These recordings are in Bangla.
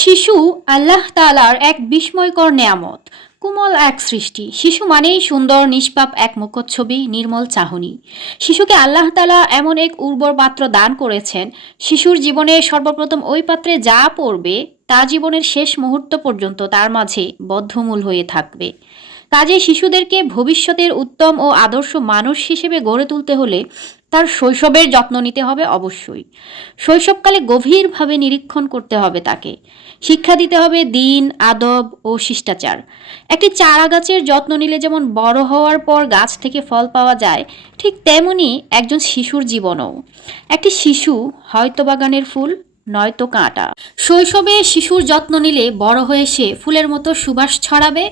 শিশু আল্লাহ তাআলার এক বিস্ময়কর নেয়ামত, কোমল এক সৃষ্টি। শিশু মানেই সুন্দর, নিষ্পাপ এক মুখচ্ছবি, নির্মল চাহনি। শিশুকে আল্লাহ তাআলা এমন এক উর্বর পাত্র দান করেছেন, শিশুর জীবনে সর্বপ্রথম ওই পাত্রে যা পড়বে তা জীবনের শেষ মুহূর্ত পর্যন্ত তার মাঝে বদ্ধমূল হয়ে থাকবে। কাজেই শিশুদেরকে ভবিষ্যতের উত্তম ও আদর্শ মানুষ হিসেবে গড়ে তুলতে হলে তার শৈশবের যত্ন নিতে হবে অবশ্যই। শৈশবকালে গভীরভাবে নিরীক্ষণ করতে হবে তাকে। শিক্ষা দিতে হবে দিন, আদব ও শিষ্টাচার। একটি চারা গাছের যত্ন নিলে যেমন বড় হওয়ার পর গাছ থেকে ফল পাওয়া যায়, ঠিক তেমনি একজন শিশুর জীবনও। একটি শিশু হয়তো বাগানের ফুল, নয়তো কাঁটা। শৈশবে শিশুর যত্ন নিলে বড় হয়ে সে ফুলের মতো সুবাস ছড়াবে,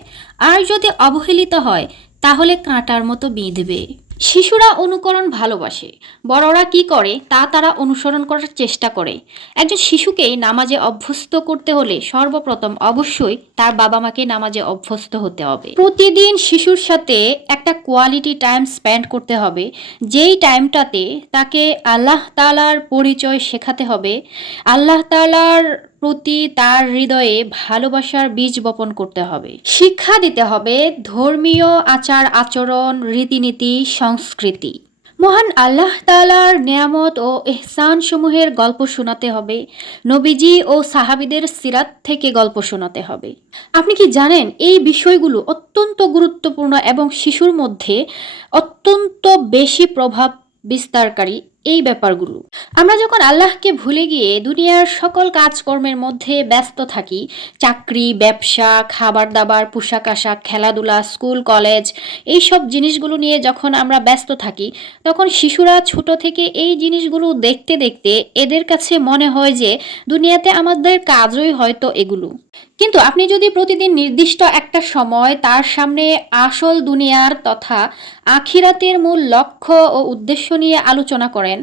আর যদি অবহেলিত হয় তাহলে কাঁটার মতো বিঁধবে। শিশুরা অনুকরণ ভালোবাসে। বড়রা কি করে তা তারা অনুসরণ করার চেষ্টা করে। একজন শিশুকে নামাজে অভ্যস্ত করতে হলে সর্বপ্রথম অবশ্যই তার বাবা মাকে নামাজে অভ্যস্ত হতে হবে। প্রতিদিন শিশুর সাথে একটা কোয়ালিটি টাইম স্পেন্ড করতে হবে, যেই টাইমটাতে তাকে আল্লাহ তাআলার পরিচয় শেখাতে হবে। আল্লাহ তাআলার প্রতি তার হৃদয়ে ভালোবাসার বীজ বপন করতে হবে। শিক্ষা দিতে হবে ধর্মীয় আচার আচরণ, রীতিনীতি, সংস্কৃতি। মহান আল্লাহ তাআলার নেয়ামত ও ইহসান সমূহের গল্প শোনাতে হবে। নবীজি ও সাহাবীদের সিরাত থেকে গল্প শোনাতে হবে। আপনি কি জানেন এই বিষয়গুলো অত্যন্ত গুরুত্বপূর্ণ এবং শিশুর মধ্যে অত্যন্ত বেশি প্রভাব বিস্তারকারী এই ব্যাপারগুলো। আমরা যখন আল্লাহকে ভুলে গিয়ে দুনিয়ার সকল কাজকর্মের মধ্যে ব্যস্ত থাকি, চাকরি, ব্যবসা, খাবার দাবার, পোশাক আশাক, খেলাধুলা, স্কুল কলেজ, এইসব জিনিসগুলো নিয়ে যখন আমরা ব্যস্ত থাকি, তখন শিশুরা ছোট থেকে এই জিনিসগুলো দেখতে দেখতে এদের কাছে মনে হয় যে দুনিয়াতে আমাদের কাজই হয়তো এগুলো। কিন্তু আপনি যদি প্রতিদিন নির্দিষ্ট একটা সময় তার সামনে আসল দুনিয়ার তথা আখিরাতের মূল লক্ষ্য ও উদ্দেশ্য নিয়ে আলোচনা করেন,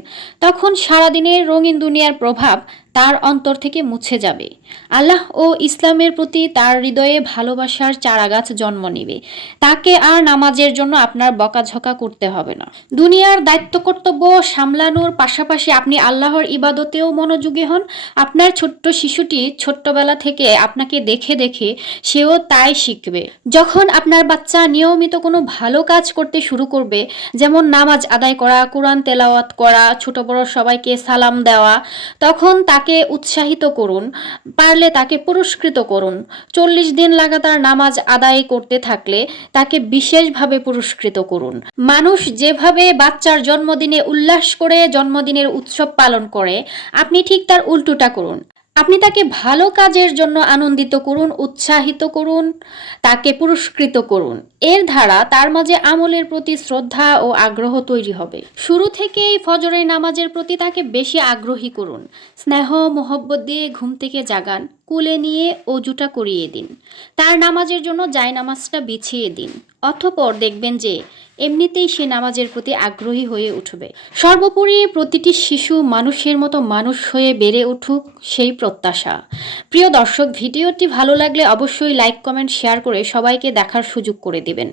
তখন সারাদিনের রঙিন দুনিয়ার প্রভাব তার অন্তর থেকে মুছে যাবে। আল্লাহ ও ইসলামের প্রতি তার হৃদয়ে ভালোবাসার চারাগাছ জন্ম নেবে। তাকে আর নামাজের জন্য আপনার বকাঝকা করতে হবে না। দুনিয়ার দায়িত্ব কর্তব্য সামলানোর পাশাপাশি আপনি আল্লাহর ইবাদতেও মনোযোগী হন। আপনার ছোট্ট শিশুটি ছোট্টবেলা থেকে আপনাকে দেখে দেখে সেও তাই শিখবে। যখন আপনার বাচ্চা নিয়মিত কোনো ভালো কাজ করতে শুরু করবে, যেমন নামাজ আদায় করা, কোরআন তেলাওয়াত করা, ছোট বড় সবাইকে সালাম দেওয়া, তখন তাকে উৎসাহিত করুন। পারলে তাকে পুরস্কৃত করুন। 40 দিন লাগাতার নামাজ আদায় করতে থাকলে তাকে বিশেষভাবে পুরস্কৃত করুন। মানুষ যেভাবে বাচ্চার জন্মদিনে উল্লাস করে জন্মদিনের উৎসব পালন করে, আপনি ঠিক তার উল্টোটা করুন। আপনি তাকে ভালো কাজের জন্য আনন্দিত করুন, উৎসাহিত করুন, তাকে পুরস্কৃত করুন। এর দ্বারা তার মাঝে আমলের প্রতি শ্রদ্ধা ও আগ্রহ তৈরি হবে। শুরু থেকেই ফজরের নামাজের প্রতি তাকে বেশি আগ্রহী করুন। স্নেহ মোহব্বত দিয়ে ঘুম থেকে জাগান, কোলে নিয়ে অজুটা করিয়ে দিন, তার নামাজের জন্য জায়নামাজটা বিছিয়ে দিন। অতঃপর দেখবেন যে এমনিতেই সে নামাজের প্রতি আগ্রহী হয়ে উঠবে। সর্বোপরি প্রতিটি শিশু মানুষের মতো মানুষ হয়ে বেড়ে উঠুক, সেই প্রত্যাশা। প্রিয় দর্শক, ভিডিওটি ভালো লাগলে অবশ্যই লাইক, কমেন্ট, শেয়ার করে সবাইকে দেখার সুযোগ করে দিবেন।